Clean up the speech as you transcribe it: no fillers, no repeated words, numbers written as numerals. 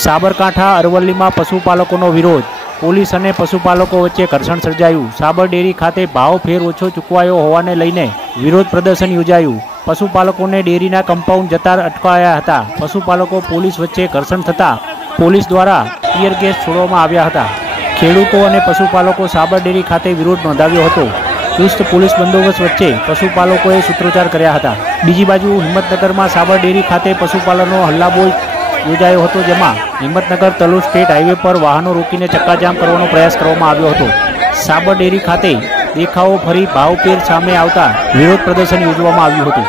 સાબરકાંઠા અરવલ્લીમાં પશુપાલકોનો વિરોધ, પોલીસ અને પશુપાલકો વચ્ચે ઘર્ષણ સર્જાયું। સાબર ડેરી ખાતે ભાવ ફેર ઓછો ચૂકવાયો હોવાને લઈને વિરોધ પ્રદર્શન યોજાયું। પશુપાલકોને ડેરીના કમ્પાઉન્ડ જતા અટકાયા હતા। પશુપાલકો પોલીસ વચ્ચે ઘર્ષણ થતાં પોલીસ દ્વારા ટીયર ગેસ છોડવામાં આવ્યા હતા। ખેડૂતો અને પશુપાલકો સાબર ડેરી ખાતે વિરોધ નોંધાવ્યો હતો। ચુસ્ત પોલીસ બંદોબસ્ત વચ્ચે પશુપાલકોએ સૂત્રોચ્ચાર કર્યા હતા। બીજી બાજુ હિંમતનગરમાં સાબર ડેરી ખાતે પશુપાલનનો હલ્લાબોલ યોજાયો હતો, જેમાં હિંમતનગર તલોદ સ્ટેટ હાઈવે પર વાહનો રોકીને ચક્કાજામ કરવાનો પ્રયાસ કરવામાં આવ્યો હતો। સાબર ડેરી ખાતે દેખાવો ફરી ભાવફેર સામે આવતા વિરોધ પ્રદર્શન યોજવામાં આવ્યું હતું।